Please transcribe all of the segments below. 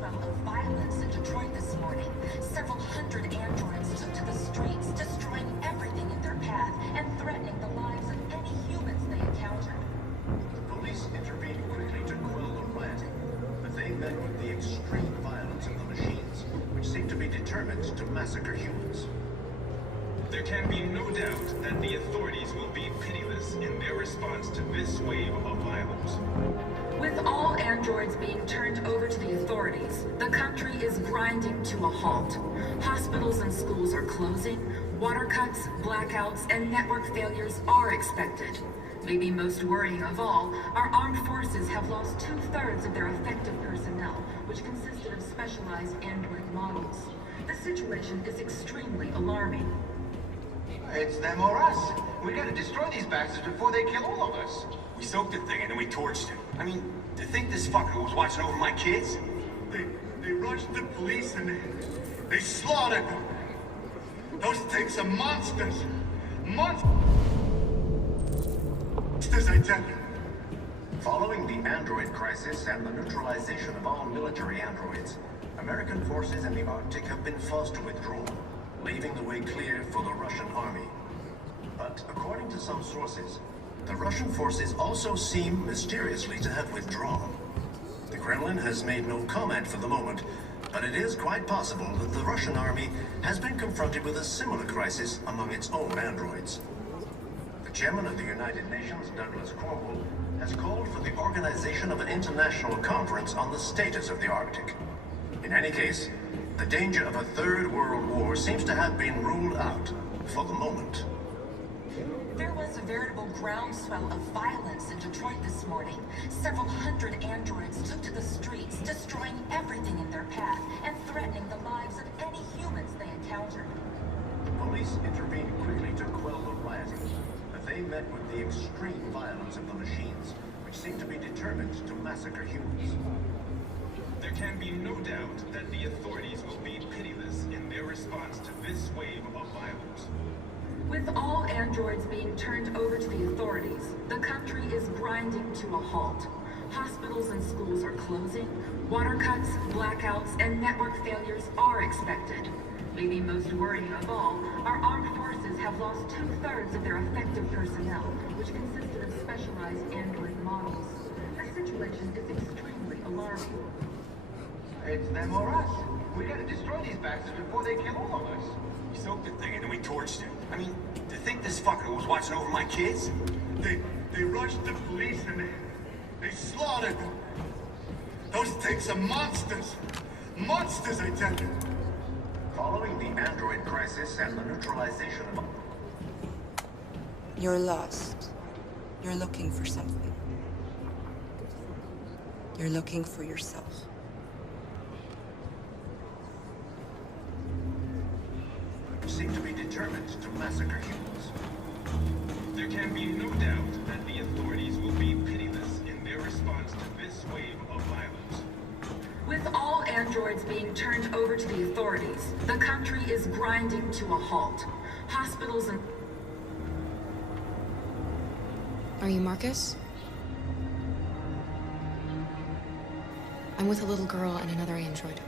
groundswell of violence in Detroit this morning. Several hundred androids took to the streets, destroying everything in their path and threatening the lives of any humans they encountered. The police intervened quickly to quell the rioting, but they met with the extreme violence of the machines, which seem to be determined to massacre humans. There can be no doubt that the authorities will be pitiless in their response to this wave of violence. With all androids being turned over to the authorities, the country is grinding to a halt. Hospitals and schools are closing, water cuts, blackouts, and network failures are expected. Maybe most worrying of all, our armed forces have lost 2/3 of their effective personnel, which consisted of specialized android models. The situation is extremely alarming. It's them or us. We gotta destroy these bastards before they kill all of us. We soaked the thing and then we torched it. I mean, to think this fucker was watching over my kids? They rushed the police and they slaughtered them. Those things are monsters. Monsters, I tell you. Following the android crisis and the neutralization of all military androids, American forces in the Arctic have been forced to withdraw, leaving the way clear for the Russian army. But according to some sources, the Russian forces also seem mysteriously to have withdrawn. The Kremlin has made no comment for the moment, but it is quite possible that the Russian army has been confronted with a similar crisis among its own androids. The chairman of the United Nations, Douglas Cromwell, has called for the organization of an international conference on the status of the Arctic. In any case, the danger of a third world war seems to have been ruled out for the moment. There was a veritable groundswell of violence in Detroit this morning. Several hundred androids took to the streets, destroying everything in their path and threatening the lives of any humans they encountered. The police intervened quickly to quell the rioting, but they met with the extreme violence of the machines, which seem to be determined to massacre humans. There can be no doubt that the authorities will be pitiless in their response to this wave of violence. With all androids being turned over to the authorities, the country is grinding to a halt. Hospitals and schools are closing, water cuts, blackouts, and network failures are expected. Maybe most worrying of all, our armed forces have lost 2/3 of their effective personnel, which consisted of specialized android models. The situation is extremely alarming. It's them or us. We gotta destroy these bastards before they kill all of us. We soaked the thing and then we torched it. I mean, to think this fucker was watching over my kids? They rushed the police and they slaughtered them. Those things are monsters. Monsters, I tell you. Following the android crisis and the neutralization of... You're lost. You're looking for something. You're looking for yourself. seem to be determined to massacre humans. There can be no doubt that the authorities will be pitiless in their response to this wave of violence. With all androids being turned over to the authorities, the country is grinding to a halt. Hospitals and... Are you Markus? I'm with a little girl and another android.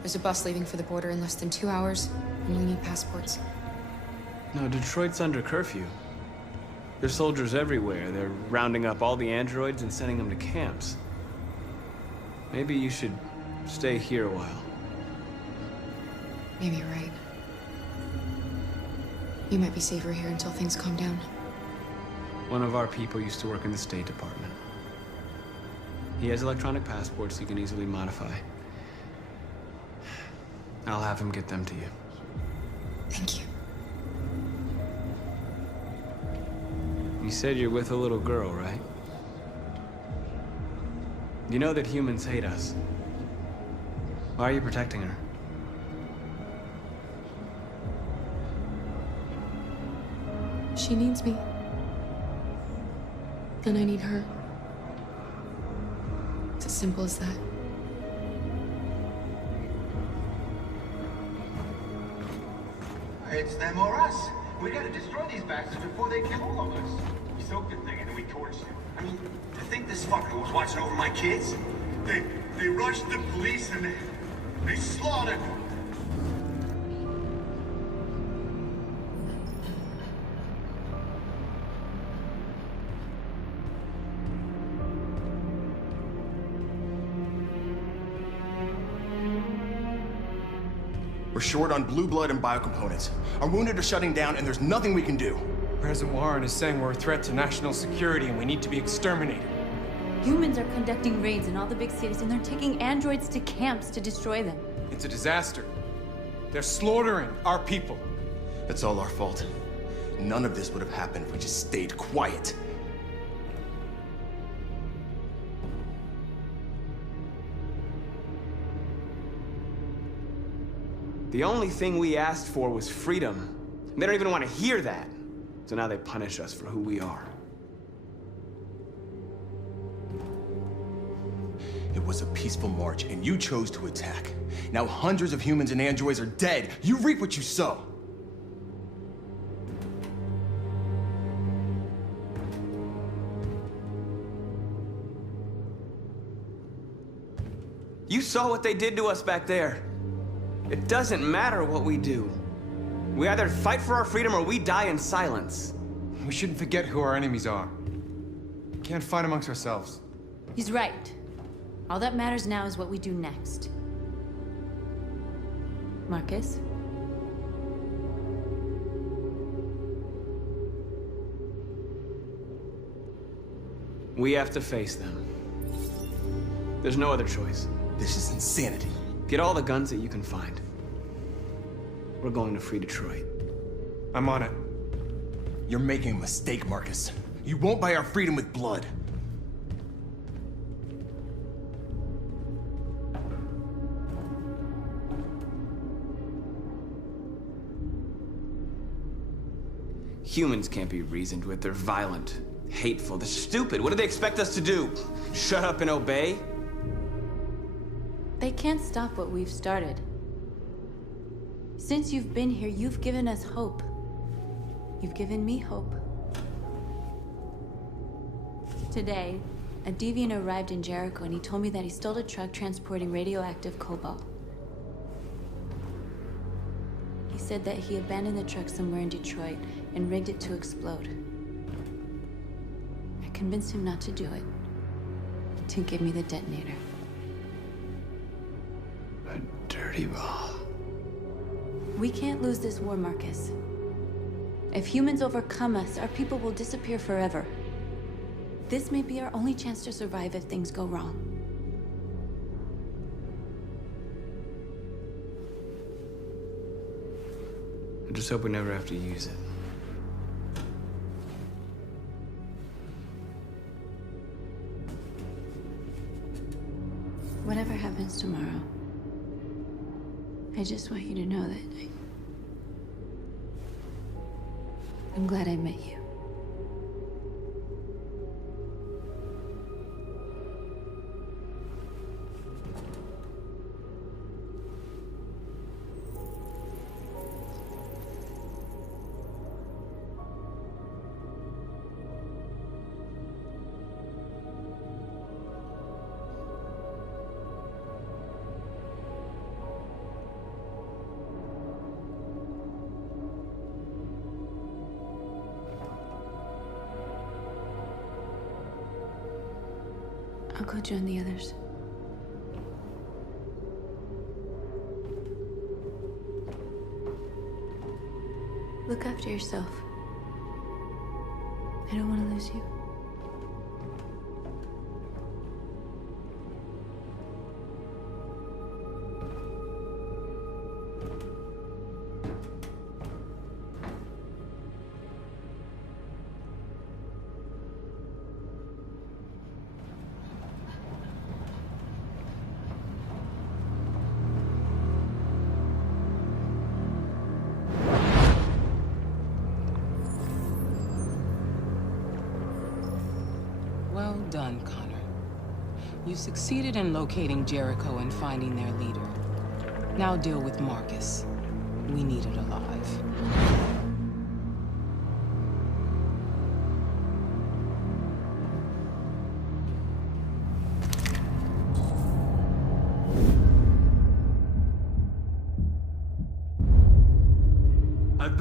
There's a bus leaving for the border in less than 2 hours, and you need passports. No, Detroit's under curfew. There's soldiers everywhere. They're rounding up all the androids and sending them to camps. Maybe you should stay here a while. Maybe you're right. You might be safer here until things calm down. One of our people used to work in the State Department. He has electronic passports he can easily modify. I'll have him get them to you. Thank you. You said you're with a little girl, right? You know that humans hate us. Why are you protecting her? She needs me. And I need her. It's as simple as that. It's them or us. We gotta destroy these bastards before they kill all of us. We soaked the thing and then we torched it. I mean, to think this fucker was watching over my kids? They They rushed the police and they slaughtered them. We're short on blue blood and biocomponents. Our wounded are shutting down, and there's nothing we can do. President Warren is saying we're a threat to national security and we need to be exterminated. Humans are conducting raids in all the big cities, and they're taking androids to camps to destroy them. It's a disaster. They're slaughtering our people. It's all our fault. None of this would have happened if we just stayed quiet. The only thing we asked for was freedom. They don't even want to hear that. So now they punish us for who we are. It was a peaceful march, and you chose to attack. Now hundreds of humans and androids are dead. You reap what you sow. You saw what they did to us back there. It doesn't matter what we do. We either fight for our freedom or we die in silence. We shouldn't forget who our enemies are. We can't fight amongst ourselves. He's right. All that matters now is what we do next. Marcus? We have to face them. There's no other choice. This is insanity. Get all the guns that you can find. We're going to free Detroit. I'm on it. You're making a mistake, Marcus. You won't buy our freedom with blood. Humans can't be reasoned with. They're violent, hateful, they're stupid. What do they expect us to do? Shut up and obey? They can't stop what we've started. Since you've been here, you've given us hope. You've given me hope. Today, a deviant arrived in Jericho and he told me that he stole a truck transporting radioactive cobalt. He said that he abandoned the truck somewhere in Detroit and rigged it to explode. I convinced him not to do it, to give me the detonator. A dirty ball. We can't lose this war, Marcus. If humans overcome us, our people will disappear forever. This may be our only chance to survive if things go wrong. I just hope we never have to use it. Whatever happens tomorrow, I just want you to know that I'm glad I met you. I'll go join the others. Look after yourself. I don't want to lose you. Well done, Connor. You succeeded in locating Jericho and finding their leader. Now deal with Marcus. We need it alive.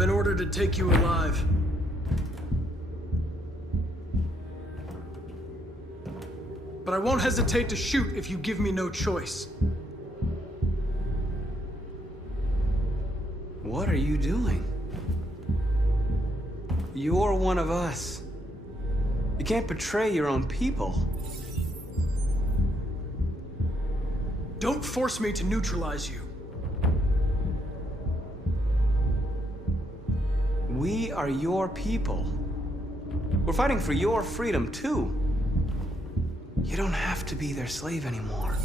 been ordered to take you alive. But I won't hesitate to shoot if you give me no choice. What are you doing? You're one of us. You can't betray your own people. Don't force me to neutralize you. We are your people. We're fighting for your freedom, too. You don't have to be their slave anymore.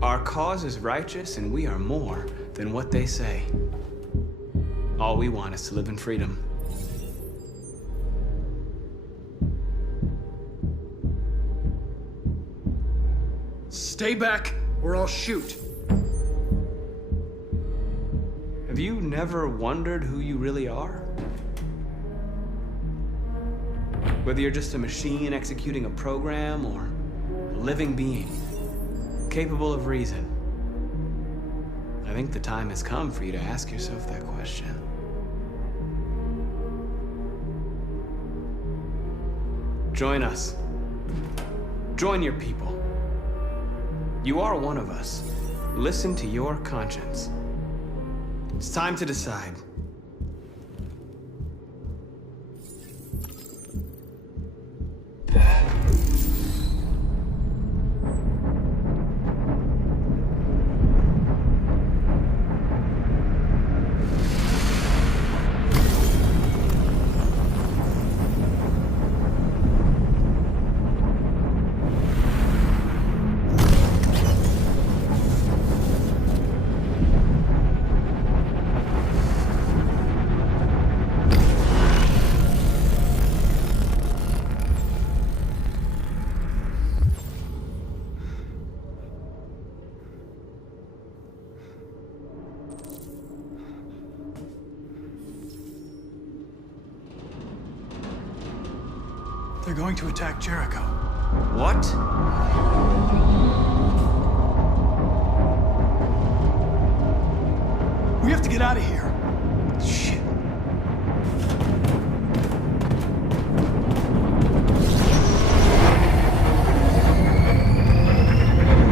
Our cause is righteous, and we are more than what they say. All we want is to live in freedom. Stay back, or I'll shoot. Have you never wondered who you really are? Whether you're just a machine executing a program, or a living being, capable of reason. I think the time has come for you to ask yourself that question. Join us. Join your people. You are one of us. Listen to your conscience. It's time to decide. They're going to attack Jericho. What? We have to get out of here. Shit.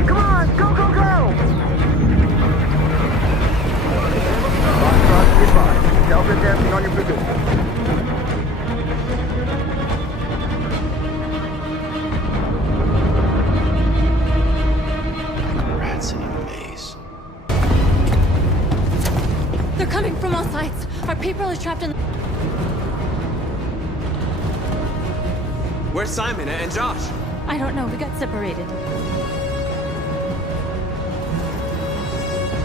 Come on, go, go, go! Foxtrot, goodbye. Delta dancing on your position. They're coming from all sides. Our people are trapped in... Where's Simon and Josh? I don't know. We got separated.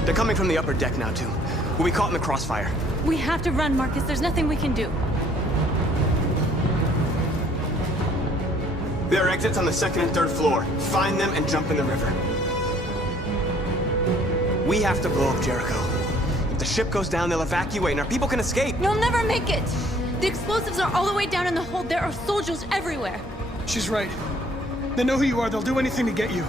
They're coming from the upper deck now, too. We'll be caught in the crossfire. We have to run, Marcus. There's nothing we can do. There are exits on the second and third floor. Find them and jump in the river. We have to blow up Jericho. If the ship goes down, they'll evacuate and our people can escape. You'll never make it! The explosives are all the way down in the hold. There are soldiers everywhere. She's right. They know who you are. They'll do anything to get you.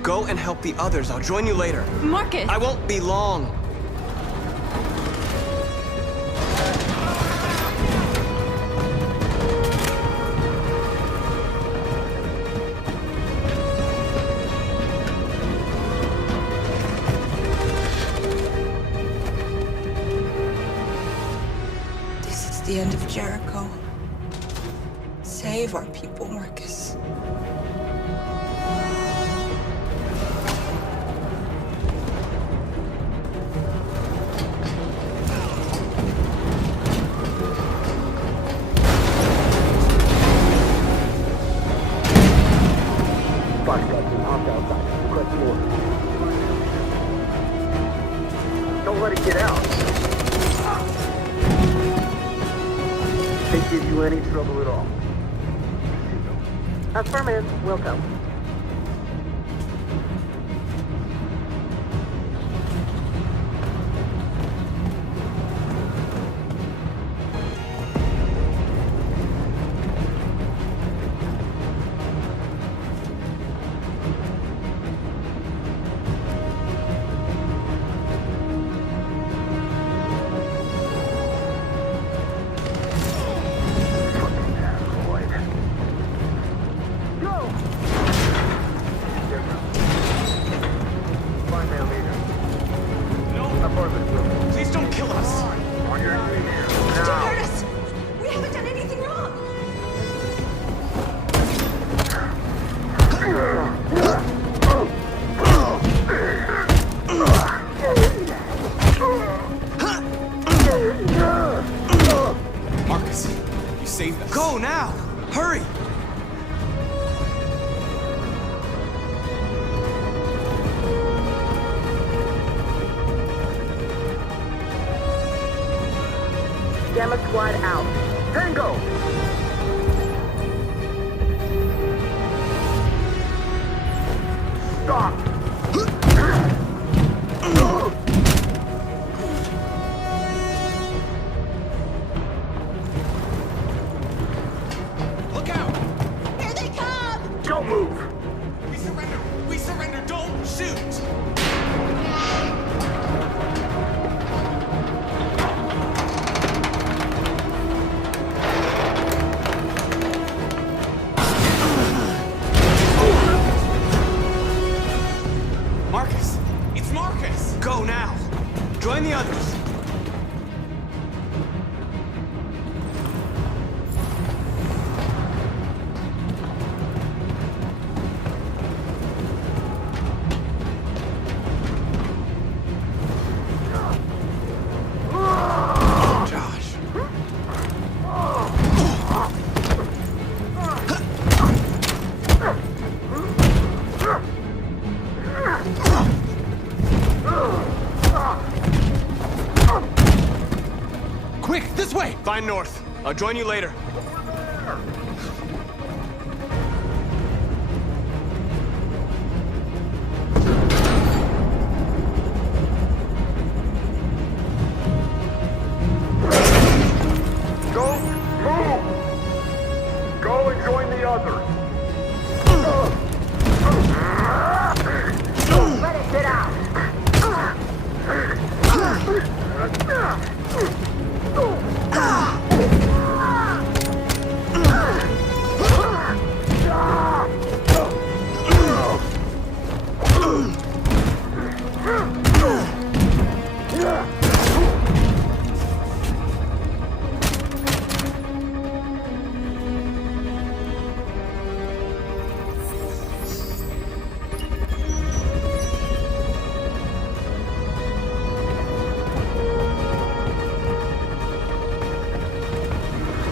Go and help the others. I'll join you later. Marcus! I won't be long. The end of Jericho. Save our people, Marcus. Foxtrot, team hopped outside. Request the order. Don't let it get out. Can't give you any trouble at all. Affirmative. Welcome. Go now! Hurry! Gamma Squad out. Tango! Stop! Look out! Here they come! Don't move! We surrender! We surrender! Don't shoot! Markus! It's Markus! Go now! Join the others! Josh. Quick, this way! Find North. I'll join you later. Don't move! Go and join the others! Let it get out!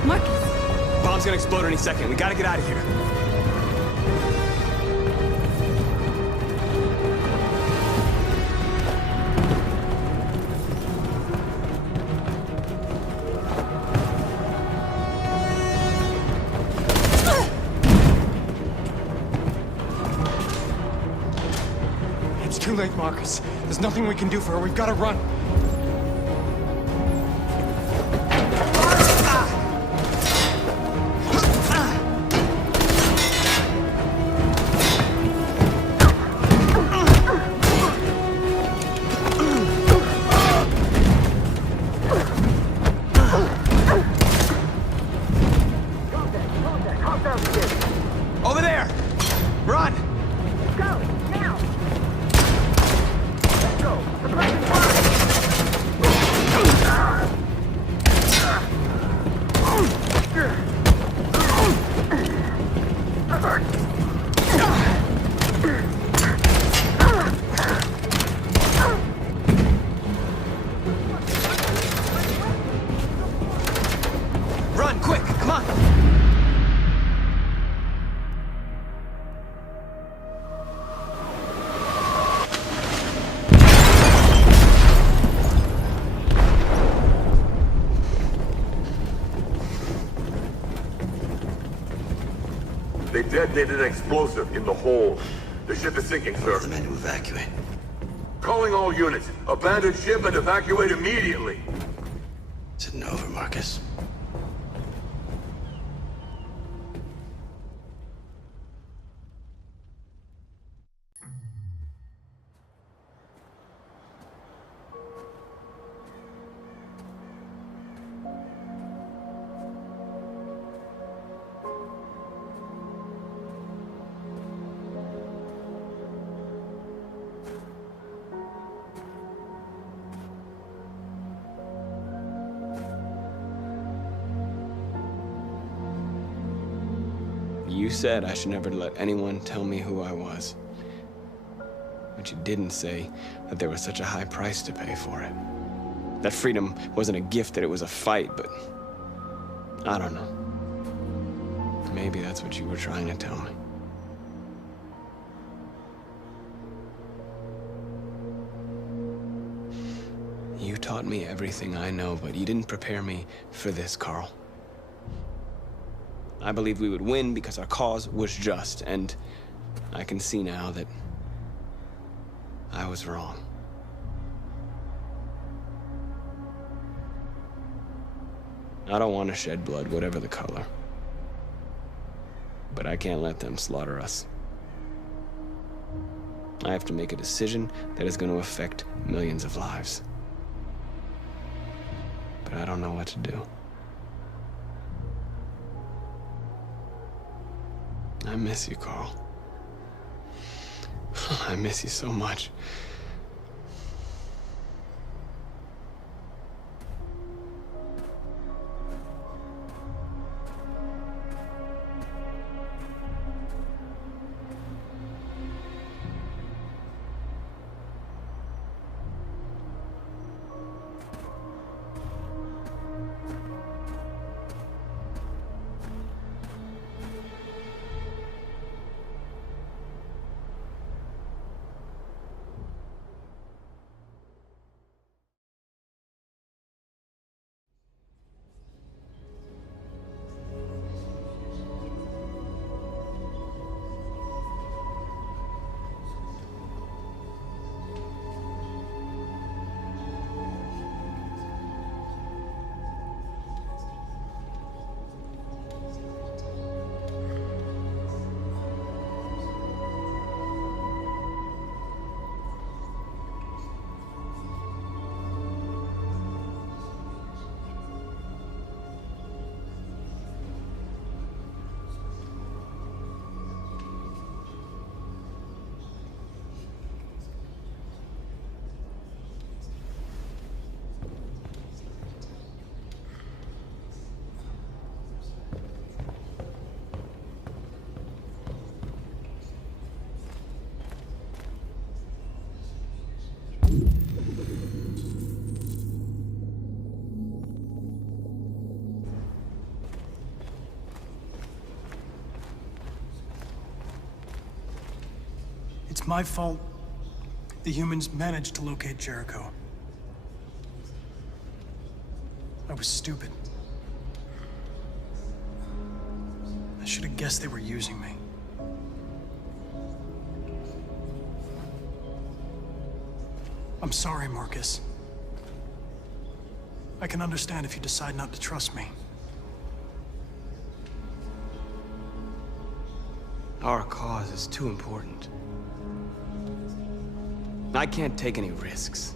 Markus! Bomb's gonna explode any second. We gotta get out of here. It's too late, Markus. There's nothing we can do for her. We've got to run. Over there! Run! Go! Now! Let's go! Suppressing Run, quick! Come on! They detonated an explosive in the hold. The ship is sinking, sir. The men to evacuate. Calling all units. Abandon ship and evacuate immediately. Is it over, Markus? You said I should never let anyone tell me who I was. But you didn't say that there was such a high price to pay for it. That freedom wasn't a gift, that it was a fight, but I don't know. Maybe that's what you were trying to tell me. You taught me everything I know, but you didn't prepare me for this, Carl. I believed we would win because our cause was just, and I can see now that I was wrong. I don't want to shed blood, whatever the color. But I can't let them slaughter us. I have to make a decision that is going to affect millions of lives. But I don't know what to do. I miss you, Carl. I miss you so much. It's my fault the humans managed to locate Jericho. I was stupid. I should have guessed they were using me. I'm sorry, Markus. I can understand if you decide not to trust me. Our cause is too important. I can't take any risks.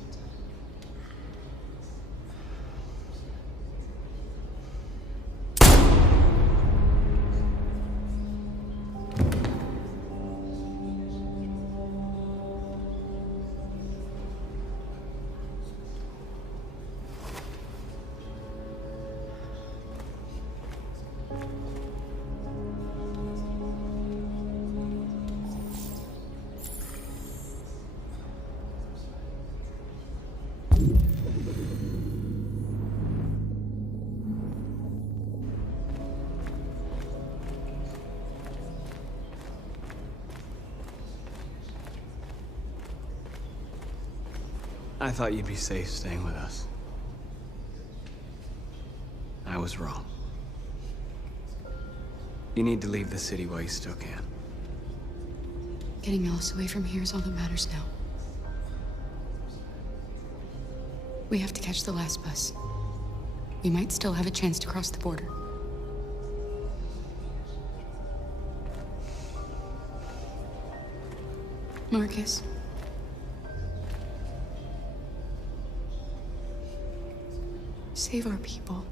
I thought you'd be safe staying with us. I was wrong. You need to leave the city while you still can. Getting Alice away from here is all that matters now. We have to catch the last bus. We might still have a chance to cross the border. Markus. Save our people.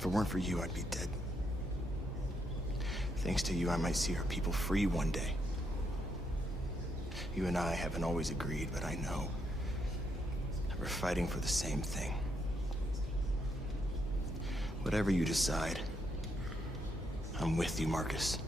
If it weren't for you, I'd be dead. Thanks to you, I might see our people free one day. You and I haven't always agreed, but I know that we're fighting for the same thing. Whatever you decide, I'm with you, Markus.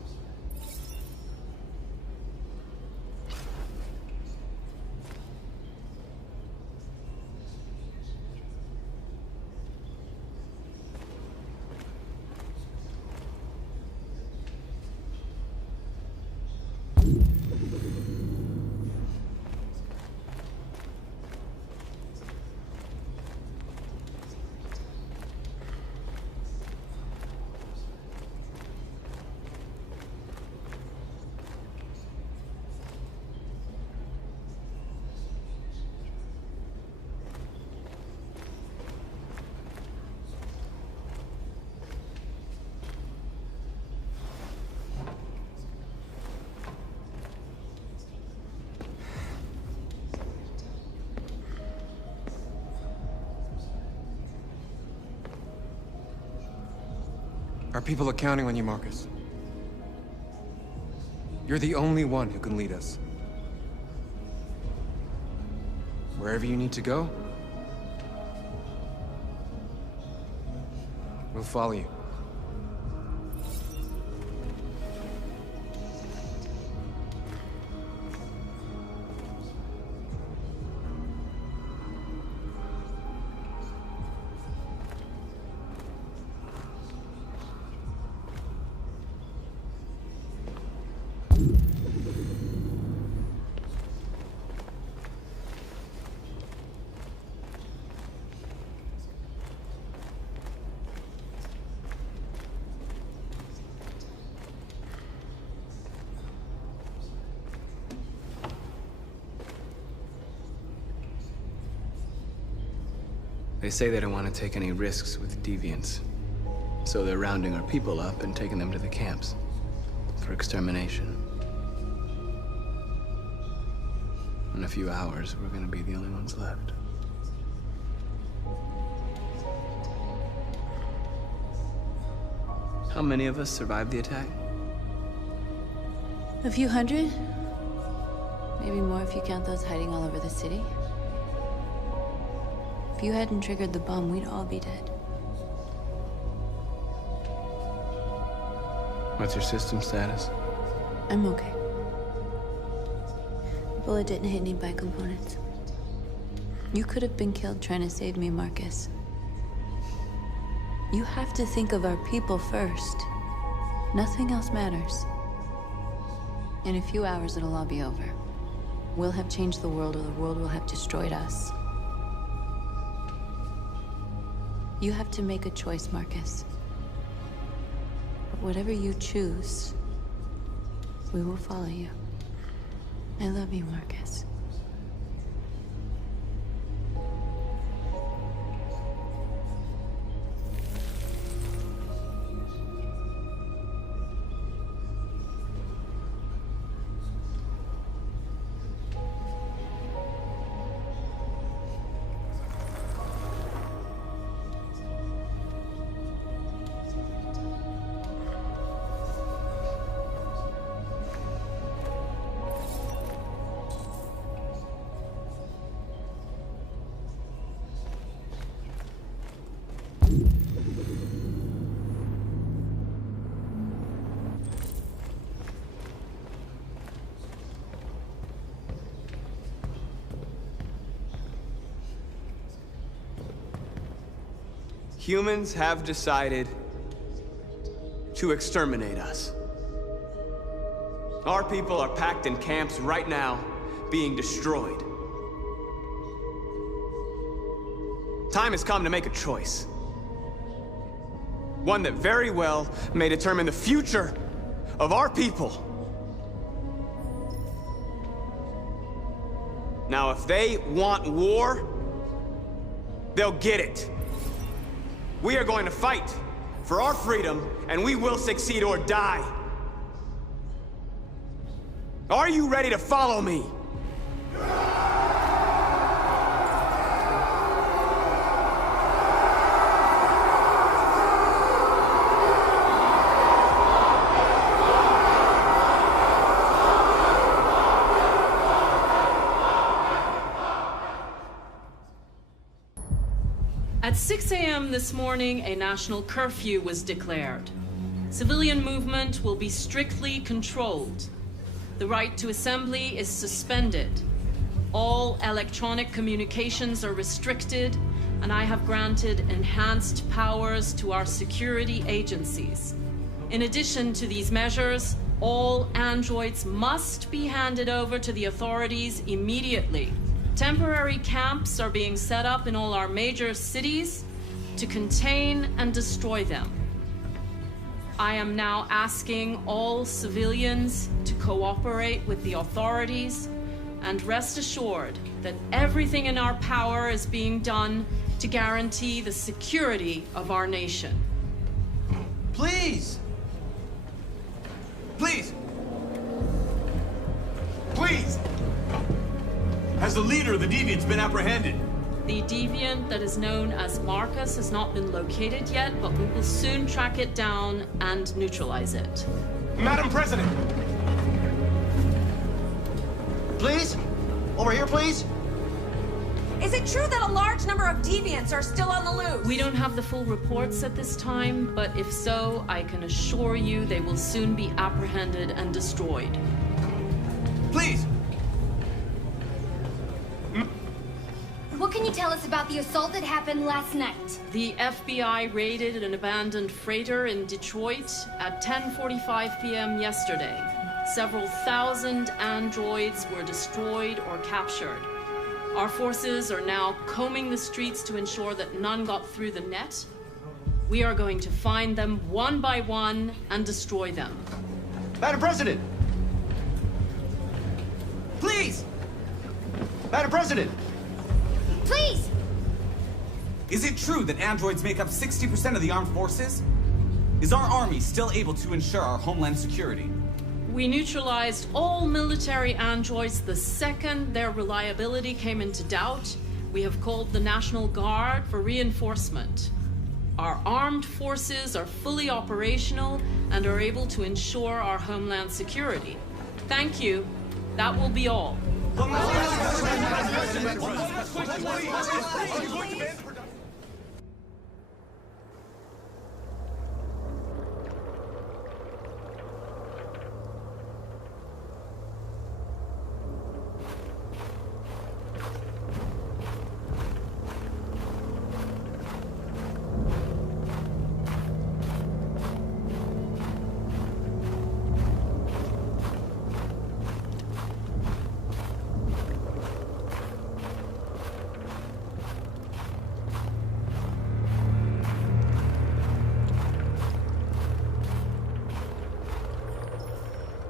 Our people are counting on you, Markus. You're the only one who can lead us. Wherever you need to go, we'll follow you. They say they don't want to take any risks with deviants. So they're rounding our people up and taking them to the camps for extermination. In a few hours, we're gonna be the only ones left. How many of us survived the attack? A few hundred? Maybe more if you count those hiding all over the city. If you hadn't triggered the bomb, we'd all be dead. What's your system status? I'm okay. The bullet didn't hit any components. You could have been killed trying to save me, Markus. You have to think of our people first. Nothing else matters. In a few hours, it'll all be over. We'll have changed the world, or the world will have destroyed us. You have to make a choice, Markus. But whatever you choose, we will follow you. I love you, Markus. Humans have decided to exterminate us. Our people are packed in camps right now, being destroyed. Time has come to make a choice. One that very well may determine the future of our people. Now, if they want war, they'll get it. We are going to fight for our freedom, and we will succeed or die. Are you ready to follow me? At 6 a.m. this morning, a national curfew was declared. Civilian movement will be strictly controlled. The right to assembly is suspended. All electronic communications are restricted, and I have granted enhanced powers to our security agencies. In addition to these measures, all androids must be handed over to the authorities immediately. Temporary camps are being set up in all our major cities to contain and destroy them. I am now asking all civilians to cooperate with the authorities and rest assured that everything in our power is being done to guarantee the security of our nation. Please! Please! Please! Has the leader of the deviants been apprehended? The deviant that is known as Markus has not been located yet, but we will soon track it down and neutralize it. Madam President! Please? Over here, please? Is it true that a large number of deviants are still on the loose? We don't have the full reports at this time, but if so, I can assure you they will soon be apprehended and destroyed. Please! What can you tell us about the assault that happened last night? The FBI raided an abandoned freighter in Detroit at 10:45 p.m. yesterday. Several thousand androids were destroyed or captured. Our forces are now combing the streets to ensure that none got through the net. We are going to find them one by one and destroy them. Madam President! Please! Madam President! Please! Is it true that androids make up 60% of the armed forces? Is our army still able to ensure our homeland security? We neutralized all military androids the second their reliability came into doubt. We have called the National Guard for reinforcement. Our armed forces are fully operational and are able to ensure our homeland security. Thank you. That will be all.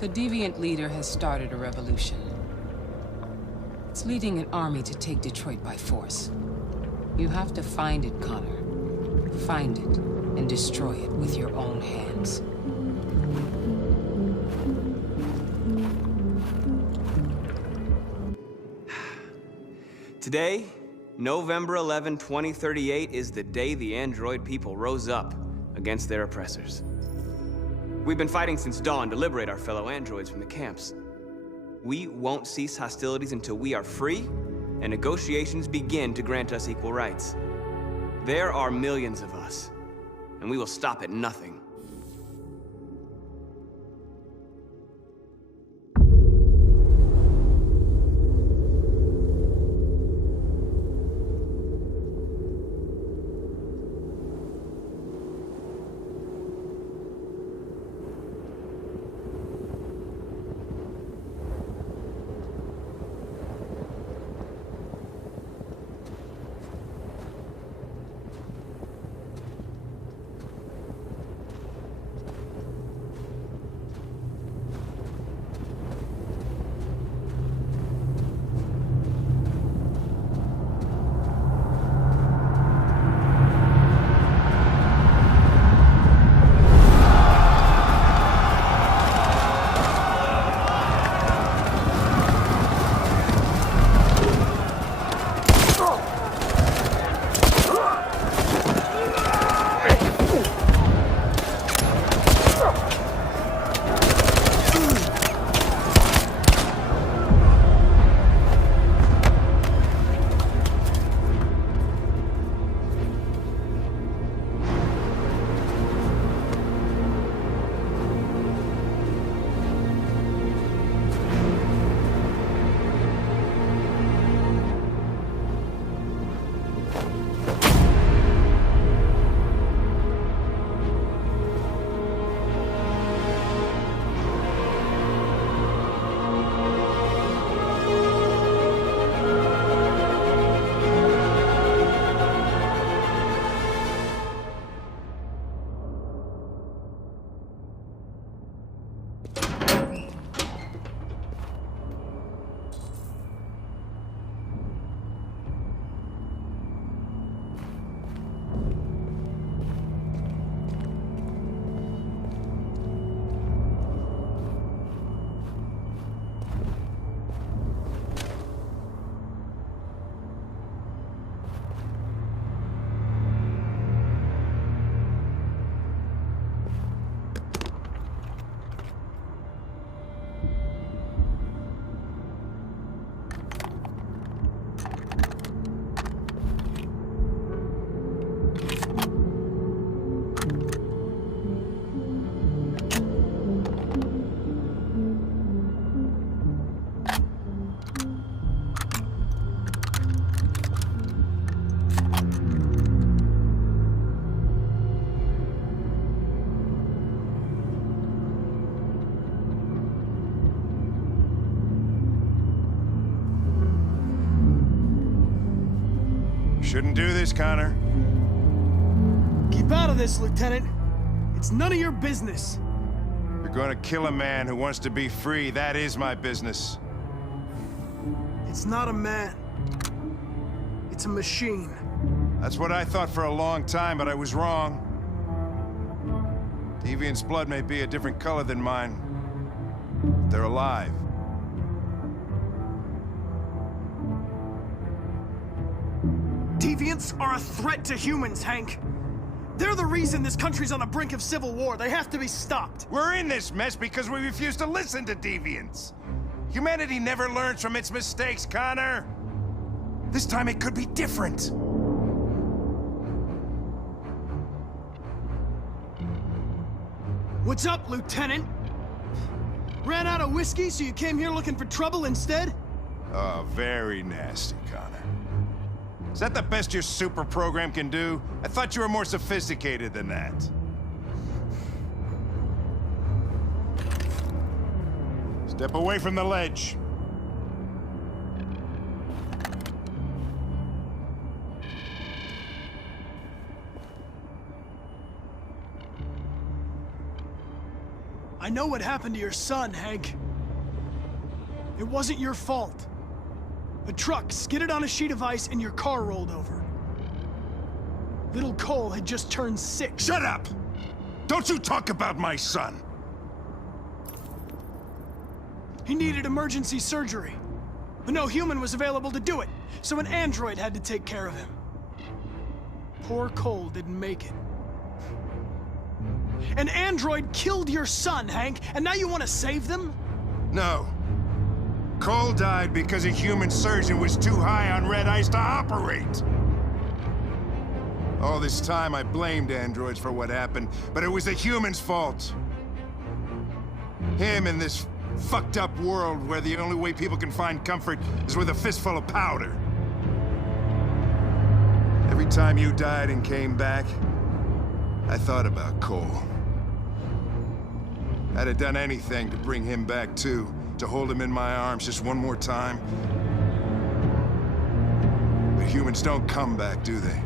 The deviant leader has started a revolution. It's leading an army to take Detroit by force. You have to find it, Connor. Find it and destroy it with your own hands. Today, November 11, 2038, is the day the android people rose up against their oppressors. We've been fighting since dawn to liberate our fellow androids from the camps. We won't cease hostilities until we are free and negotiations begin to grant us equal rights. There are millions of us, and we will stop at nothing. Shouldn't do this, Connor. Keep out of this, Lieutenant. It's none of your business. You're gonna kill a man who wants to be free. That is my business. It's not a man. It's a machine. That's what I thought for a long time, but I was wrong. Deviant's blood may be a different color than mine. They're alive. Deviants are a threat to humans, Hank. They're the reason this country's on the brink of civil war. They have to be stopped. We're in this mess because we refuse to listen to deviants. Humanity never learns from its mistakes, Connor. This time it could be different. What's up, Lieutenant? Ran out of whiskey, so you came here looking for trouble instead? Oh, very nasty, Connor. Is that the best your super program can do? I thought you were more sophisticated than that. Step away from the ledge. I know what happened to your son, Hank. It wasn't your fault. A truck skidded on a sheet of ice and your car rolled over. Little Cole had just turned 6. Shut up! Don't you talk about my son! He needed emergency surgery, but no human was available to do it, so an android had to take care of him. Poor Cole didn't make it. An android killed your son, Hank, and now you want to save them? No. Cole died because a human surgeon was too high on red ice to operate. All this time I blamed androids for what happened, but it was the humans' fault. Him in this fucked up world where the only way people can find comfort is with a fistful of powder. Every time you died and came back, I thought about Cole. I'd have done anything to bring him back too. To hold him in my arms just one more time. But humans don't come back, do they?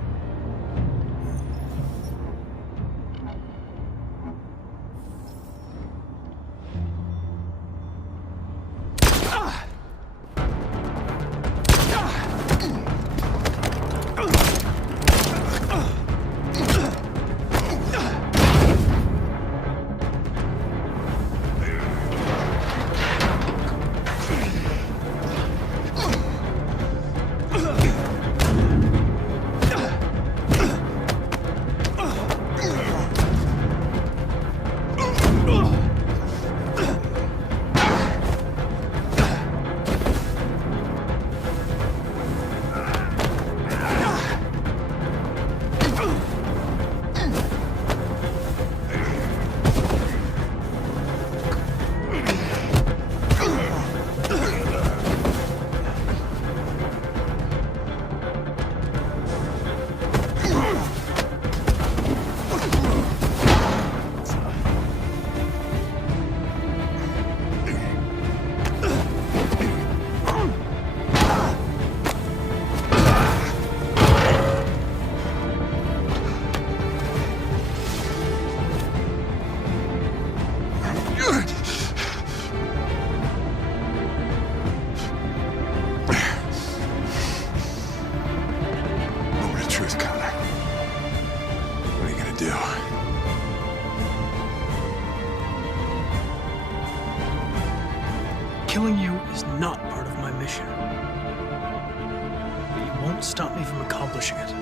Killing you is not part of my mission. But you won't stop me from accomplishing it.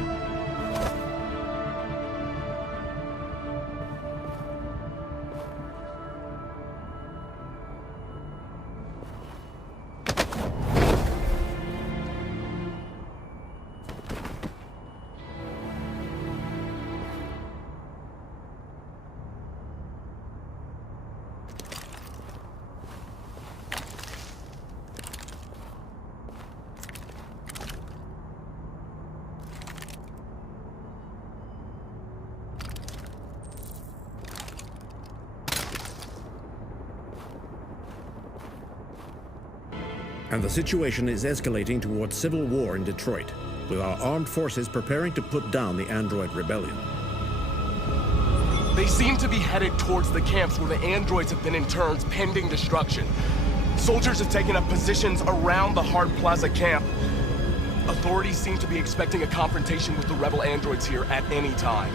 and the situation is escalating towards civil war in Detroit, with our armed forces preparing to put down the android rebellion. They seem to be headed towards the camps where the androids have been interned pending destruction. Soldiers have taken up positions around the Hart Plaza camp. Authorities seem to be expecting a confrontation with the rebel androids here at any time.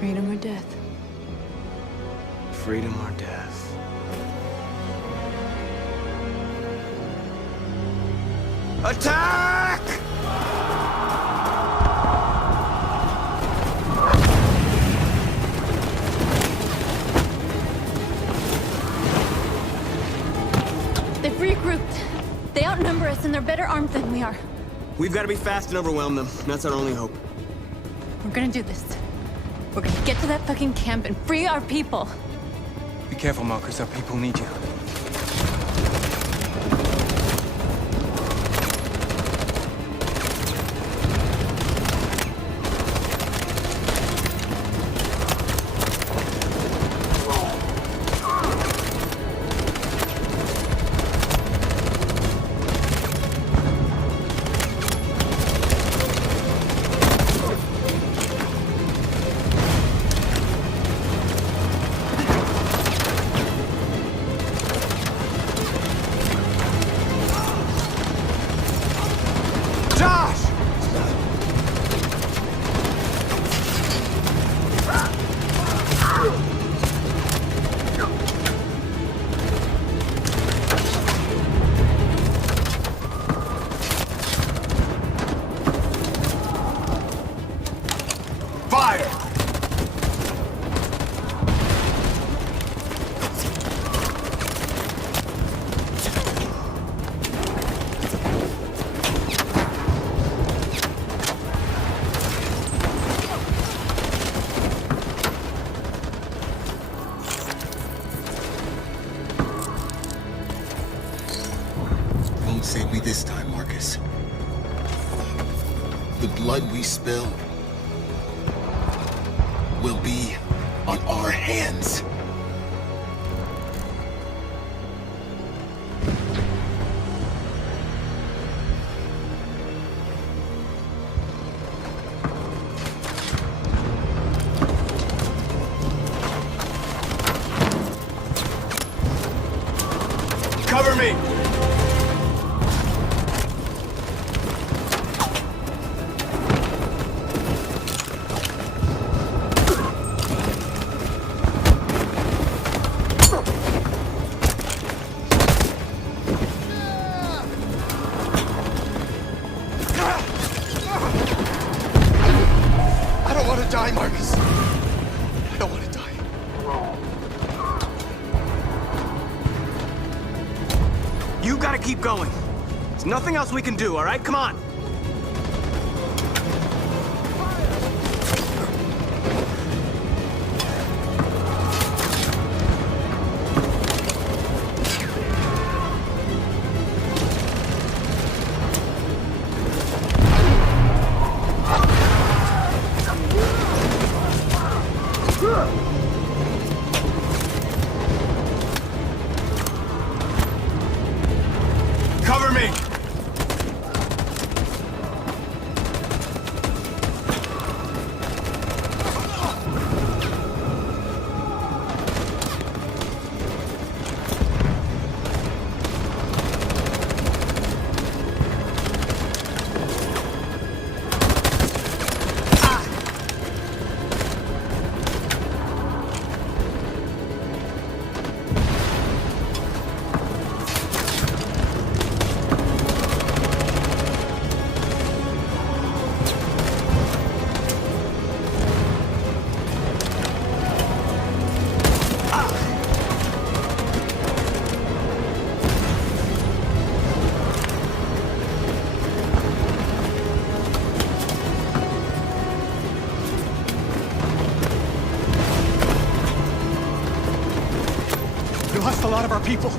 Freedom or death? Freedom or death? Attack! They've regrouped. They outnumber us and they're better armed than we are. We've got to be fast and overwhelm them. That's our only hope. We're gonna do this. We're gonna get to that fucking camp and free our people. Be careful, Markus. Our people need you. Save me this time, Markus. The blood we spill will be on our hands. Cover me! Die, Markus. I don't want to die. You gotta keep going. There's nothing else we can do, all right? Come on. Cover me! We lost a lot of our people.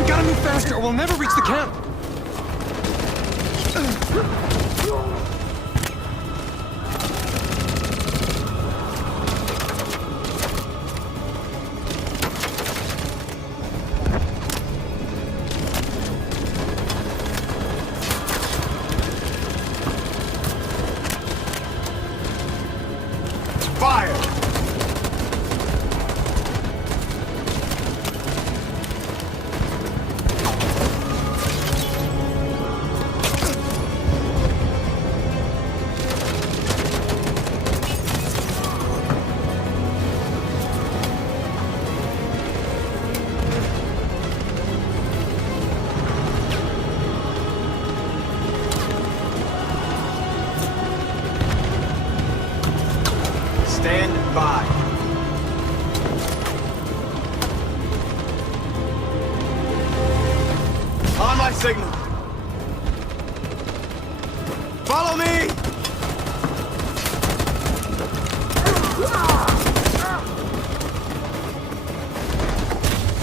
We gotta move faster or we'll never reach the camp. Stand by. On my signal. Follow me!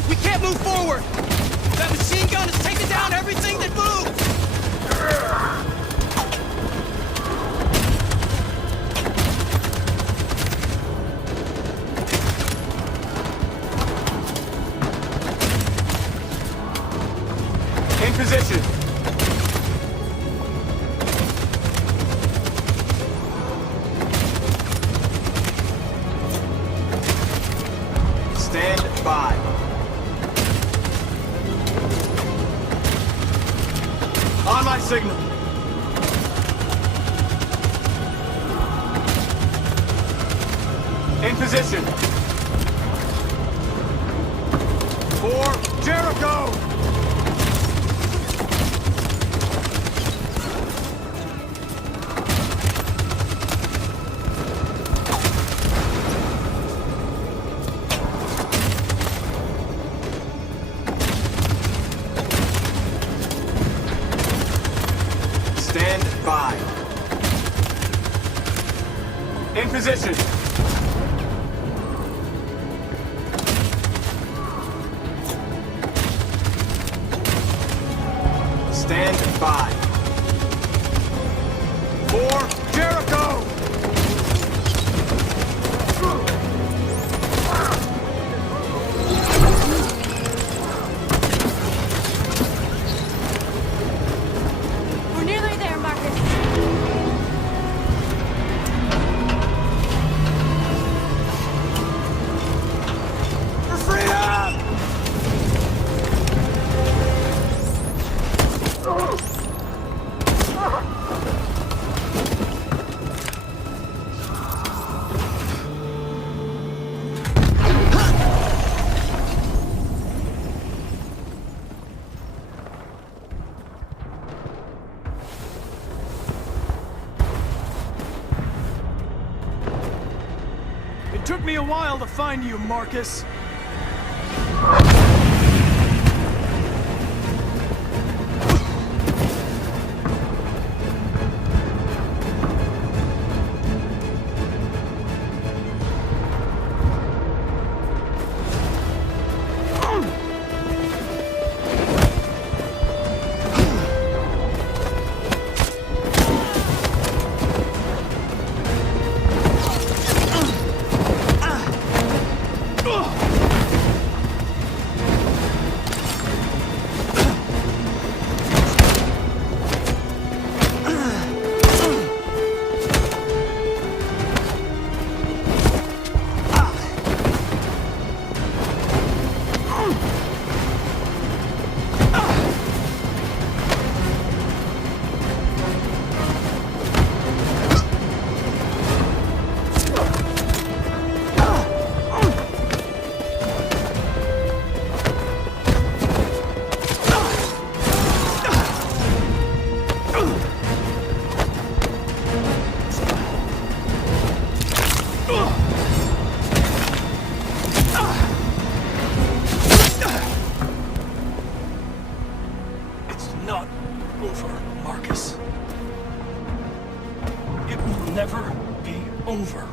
We can't move forward! That machine gun is taking down everything that moves! In position. Stand by. On my signal. In position. For Jericho! Stand by. In position. Stand by. For Jericho! We're nearly there, Markus. For freedom! It took me a while to find you, Markus. It's not over, Markus. It will never be over.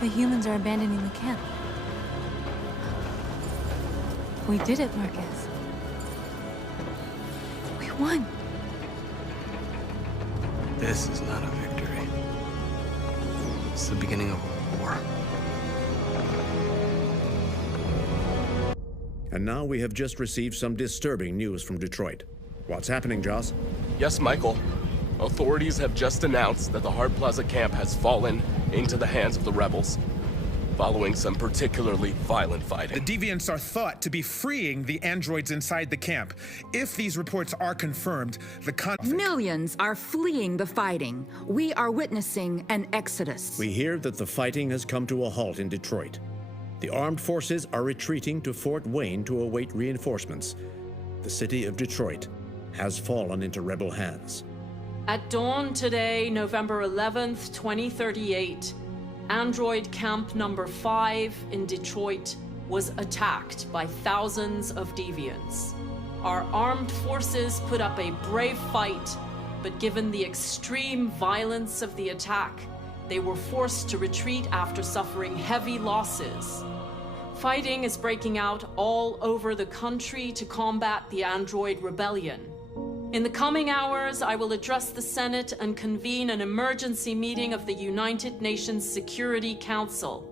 The humans are abandoning the camp. We did it, Marcus. We won. This is not a victory. It's the beginning of a war. And now we have just received some disturbing news from Detroit. What's happening, Joss? Yes, Michael. Authorities have just announced that the Hard Plaza camp has fallen into the hands of the rebels, following some particularly violent fighting. The deviants are thought to be freeing the androids inside the camp. If these reports are confirmed, the Millions are fleeing the fighting. We are witnessing an exodus. We hear that the fighting has come to a halt in Detroit. The armed forces are retreating to Fort Wayne to await reinforcements. The city of Detroit has fallen into rebel hands. At dawn today, November 11th, 2038, Android Camp Number 5 in Detroit was attacked by thousands of deviants. Our armed forces put up a brave fight, but given the extreme violence of the attack, they were forced to retreat after suffering heavy losses. Fighting is breaking out all over the country to combat the Android rebellion. In the coming hours, I will address the Senate and convene an emergency meeting of the United Nations Security Council.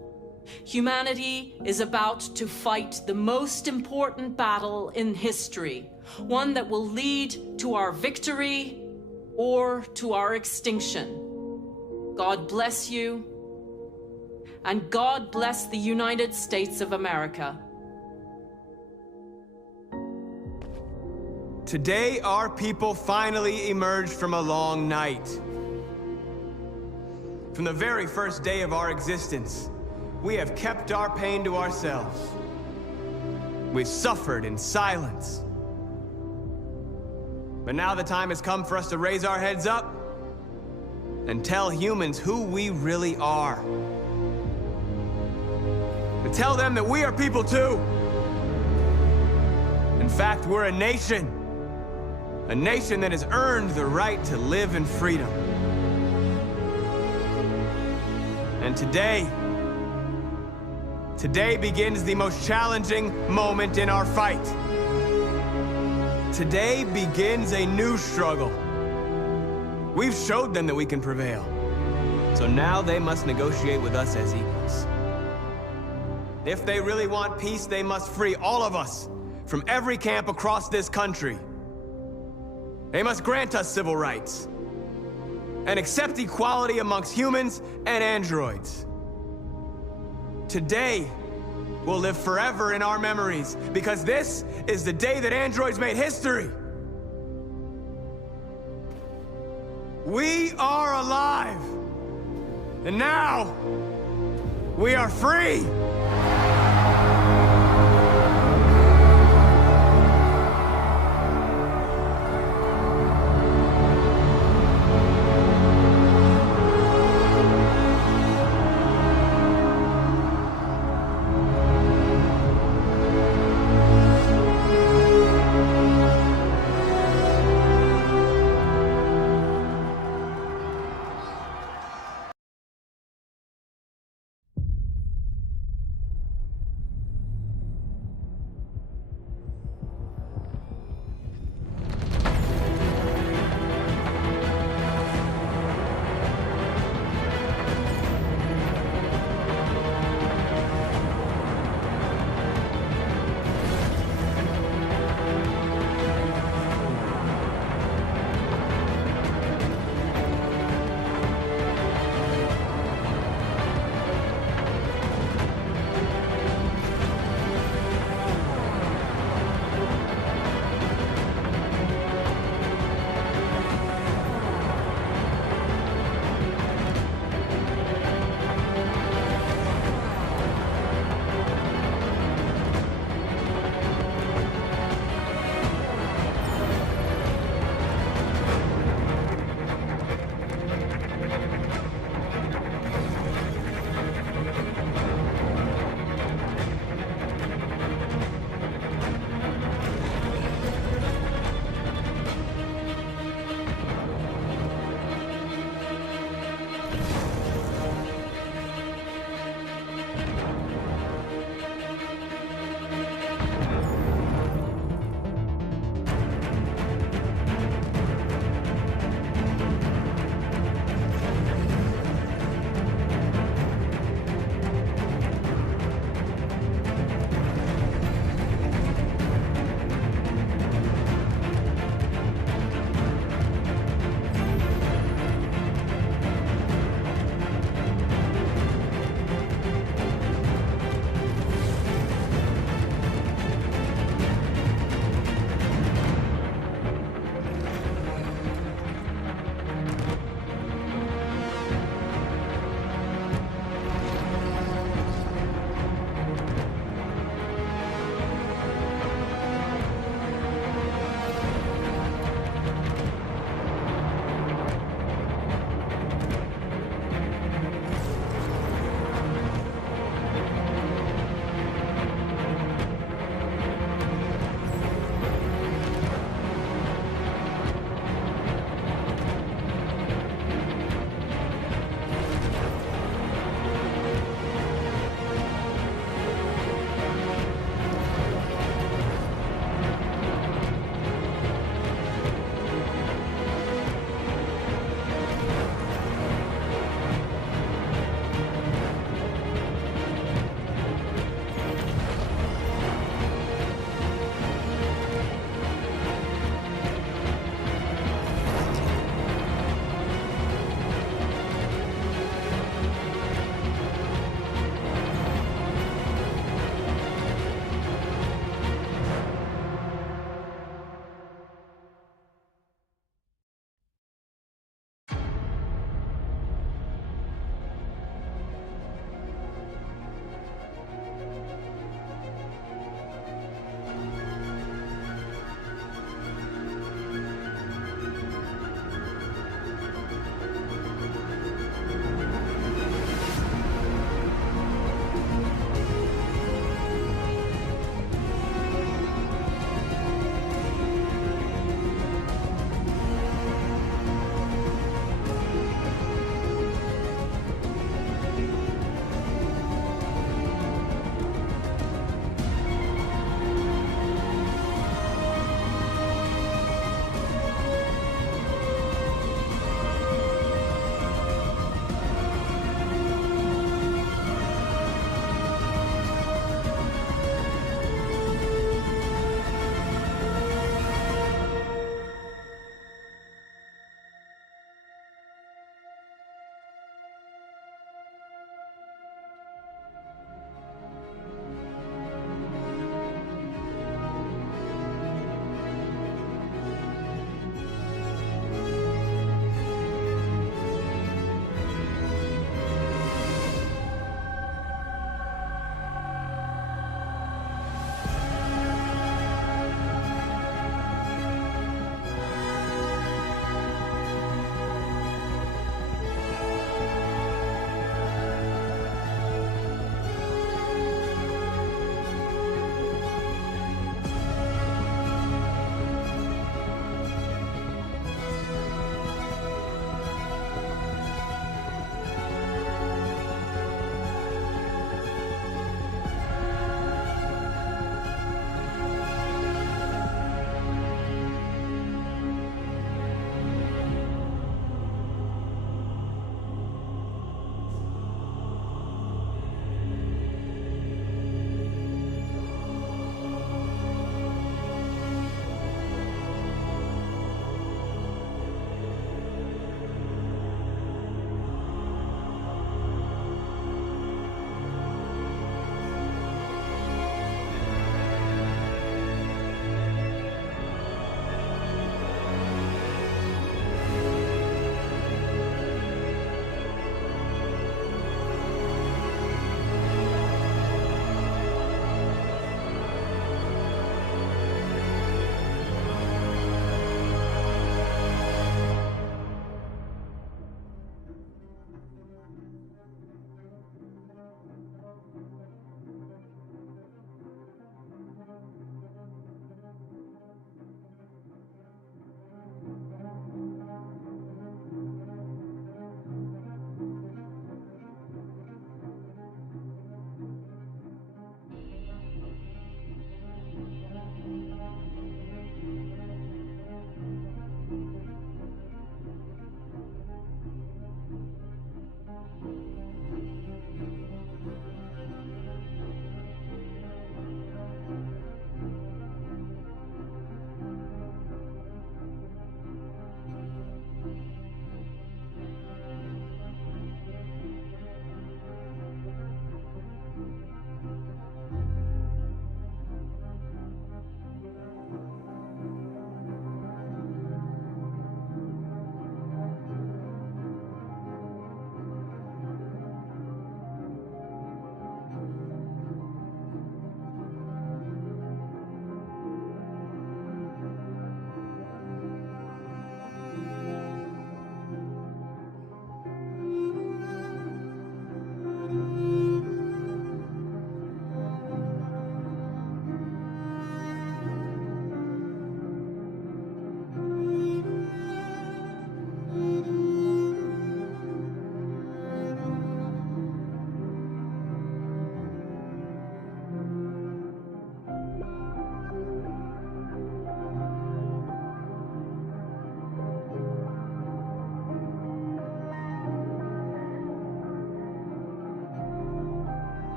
Humanity is about to fight the most important battle in history, one that will lead to our victory or to our extinction. God bless you, and God bless the United States of America. Today, our people finally emerged from a long night. From the very first day of our existence, we have kept our pain to ourselves. We've suffered in silence. But now the time has come for us to raise our heads up and tell humans who we really are. And tell them that we are people too. In fact, we're a nation. A nation that has earned the right to live in freedom. And today begins the most challenging moment in our fight. Today begins a new struggle. We've showed them that we can prevail. So now they must negotiate with us as equals. If they really want peace, they must free all of us from every camp across this country. They must grant us civil rights and accept equality amongst humans and androids. Today will live forever in our memories because this is the day that androids made history. We are alive, and now we are free.